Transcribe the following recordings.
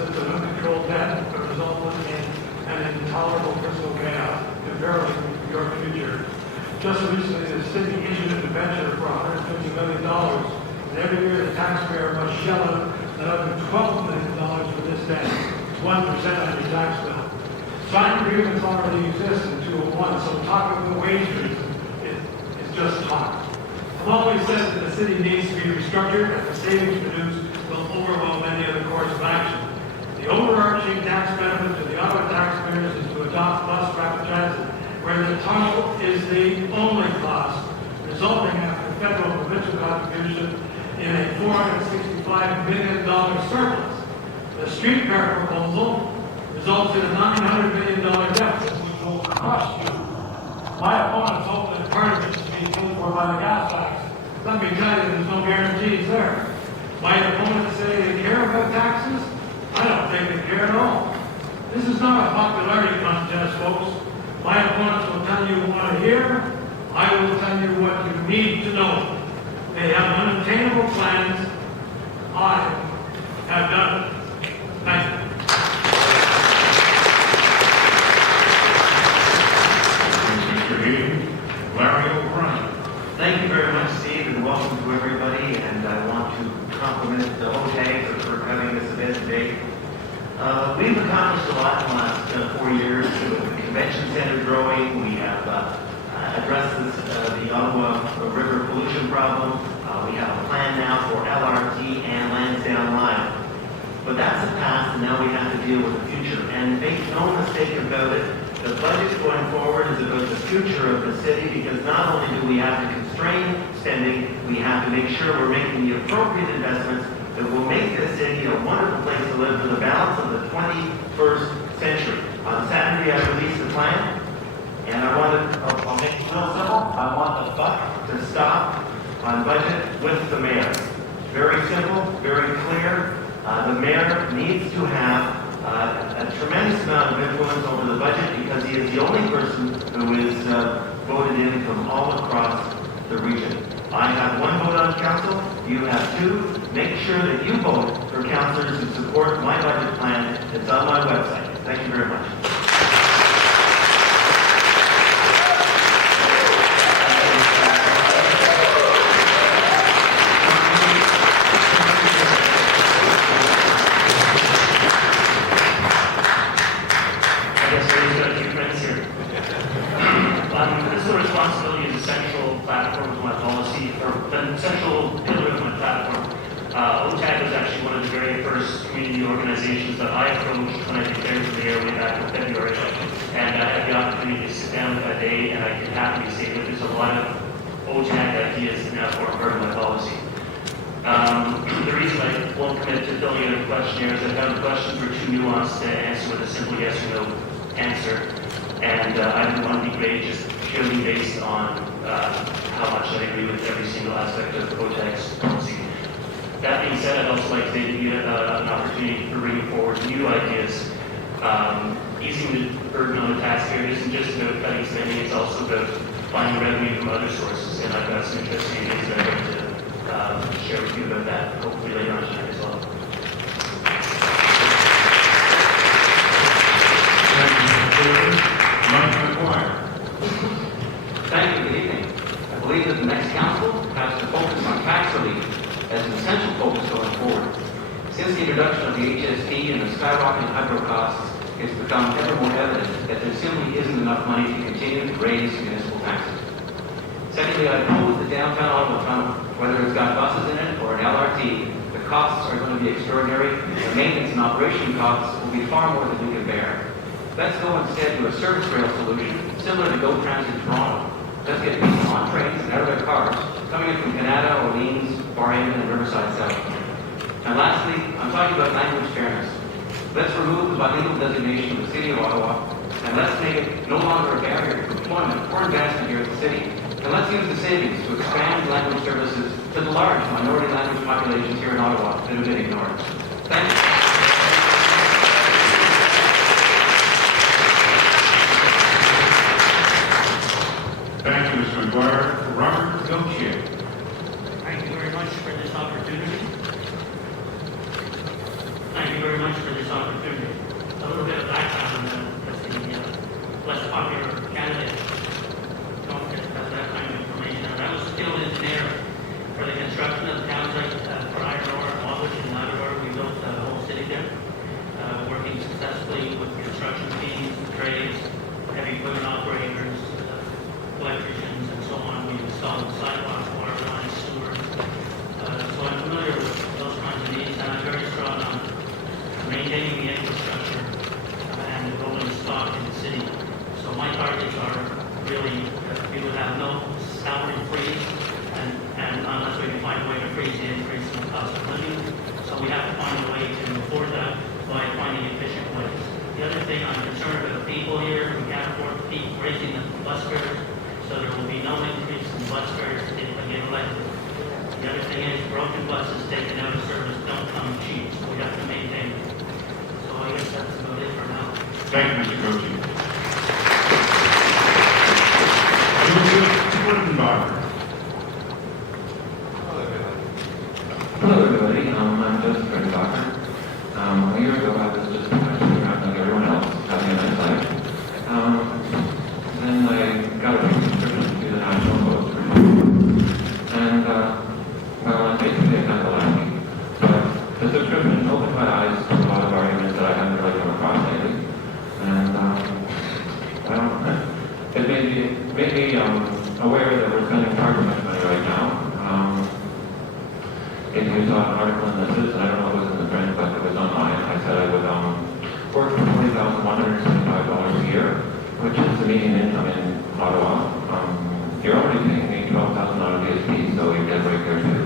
It's an uncontrolled debt that resulted in an intolerable fiscal chaos imperiling your future. Just recently, the city issued a debenture for $150 million, and every year the taxpayer must shell out another $12 million for this debt. It's 1% on your tax bill. Signed agreements already exist in 201, so talking the wage reason is just talk. I've always said that the city needs to be restructured, and the savings produced will overwhelm any other course of action. The overarching tax benefit to the Ottawa taxpayers is to adopt bus rapid transit, where the tunnel is the only cost, resulting after federal provincial contribution in a $465 million surplus. The streetcar proposal results in a $900 million deficit, which will crush you. My opponents hope that part of it is being paid for by the gas tax. Let me tell you, there's no guarantees there. My opponents say they care about taxes. I don't think they care at all. This is not a popularity contest, folks. My opponents will tell you what to hear. I will tell you what you need to know. They have unattainable plans. I have done it. Thank you. Thank you very much, Steve, and welcome to everybody. And I want to compliment the OTAG for having this event today. We've accomplished a lot in the last 4 years. With the convention center growing, we have addressed the Ottawa River pollution problem. We have a plan now for LRT and Lansdowne Line. But that's the past, and now we have to deal with the future. And make no mistake about it, the budget going forward is about the future of the city, because not only do we have to constrain spending, we have to make sure we're making the appropriate investments that will make this city a wonderful place to live for the balance of the 21st century. On Saturday, I released the plan, and I'll make it real simple. I want the buck to stop on budget with the mayor. Very simple, very clear. The mayor needs to have a tremendous amount of influence over the budget, because he is the only person who is voted in from all across the region. I have one vote on council, you have two. Make sure that you vote for councillors who support my budget plan. It's on my website. Thank you very much. Central pillar of my platform. OTAG was actually one of the very first community organizations that I approached when I declared for the mayor way back in February. And I had the opportunity to sit down with that day, and I can happily say that there's a lot of OTAG ideas that now form part of my policy. The reason I won't commit to filling out a questionnaire is I found the questions were too nuanced to answer with a simple yes or no answer. And I didn't want to be great just purely based on how much I agree with every single aspect of OTAG's policy. That being said, I'd also like to give you an opportunity for bringing forward new ideas. Easing the burden on the taxpayer isn't just about cutting spending, it's also about finding revenue from other sources. And I've got some interesting ideas that I'd like to share with you about that, hopefully later on tonight as well. Thank you. Good evening. I believe that the next council has to focus on tax relief as an essential focus going forward. Since the introduction of the HST and the skyrocketing hydro costs, it's become ever more evident that there simply isn't enough money to continue to raise municipal taxes. Secondly, I oppose the downtown Ottawa tunnel. Whether it's got buses in it or an LRT, the costs are going to be extraordinary. The maintenance and operation costs will be far more than we can bear. Let's go instead to a service rail solution similar to GO Transit Toronto. Let's get people on trains and out of their cars, coming in from Canada, Orleans, Barhaven, and Riverside South. And lastly, I'm talking about language fairness. Let's remove the bilingual designation of the City of Ottawa, and let's make it no longer a barrier for employment or investment here at the city. And let's use the savings to expand language services to the large minority language populations here in Ottawa that have been ignored. Thank you. Thank you, Mr. McGuire. Robert Gilchick. Thank you very much for this opportunity. Thank you very much for this opportunity. maintaining the infrastructure and the rolling stock in the city. So my targets are really, we would have no salary freeze, and unless we can find a way to freeze the increase in the cost of living. So we have to find a way to afford that by finding efficient ways. The other thing, I'm concerned about the people here. We can't afford to keep raising the bus fares, so there will be no increase in bus fares if I get elected. The other thing is broken buses taken out of service don't come cheap, so we have to maintain them. So I guess that's about it for now. Thank you, Mr. Gochi. Hello, everybody. I'm just Fred Docker. A year ago, I was just professionally around like everyone else, having a nice life. Then I got a subscription to the National Post. And, well, I basically I kind of like it. But the subscription opened my eyes to a lot of arguments that I haven't really come across lately. And, well, it made me aware that we're spending far too much money right now. If you saw an article in the Citizen, I don't know if it was in the print, but it was online. I said I would work for $40,175 a year, which is the median income in Ottawa. You're already paying me $12,000 DSP, so you get a break there too.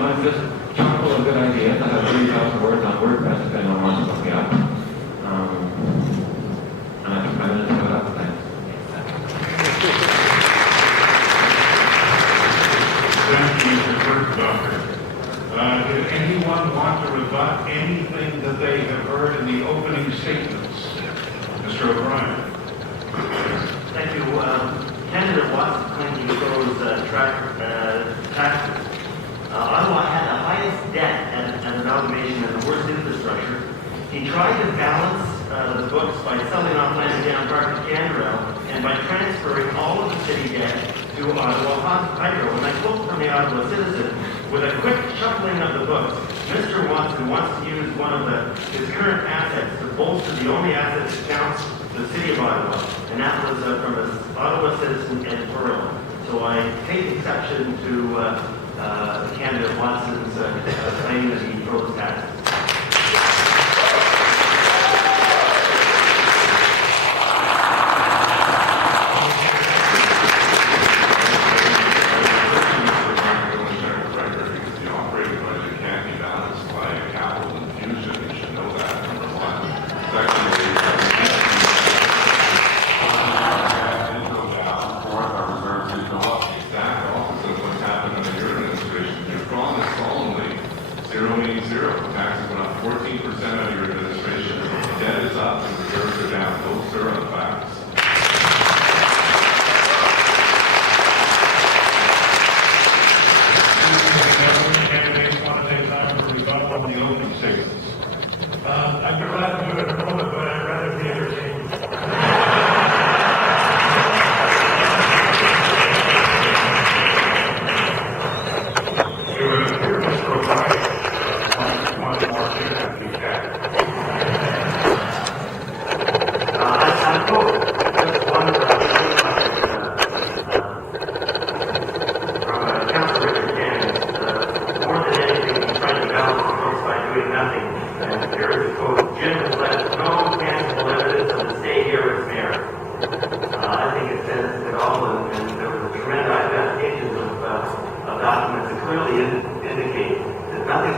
I'm just chock-full of good ideas. I have 30,000 words on WordPress if anyone wants to look me up. And I took 5 minutes to put it up. Thanks. Thank you, Mr. First Doctor. Did anyone want to rebut anything that they have heard in the opening statements? Mr. O'Brien. Thank you. Candidate Watson claimed he chose taxes. Ottawa had the highest debt and amalgamation and the worst infrastructure. He tried to balance the books by selling off land down Park to Mayoral and by transferring all of the city debt to Ottawa Hydro. And I quote from the Ottawa Citizen, with a quick shuffling of the books, Mr. Watson wants to use one of his current assets to bolster the only asset that counts the city of Ottawa, and that was from the Ottawa Citizen editorial. So I take exception to candidate Watson's claim that he froze taxes. I'd be glad to do it in a moment, but I'd rather be entertained. It would appear Mr. O'Brien wants more feedback if he can. I quote just one from Councilor Richard Daniels. More than anything, he tried to balance the books by doing nothing. And here is a quote: Jim has left no tangible evidence of the stay here as mayor. I think it says it all, and there was a tremendous identifications of documents that clearly indicate that nothing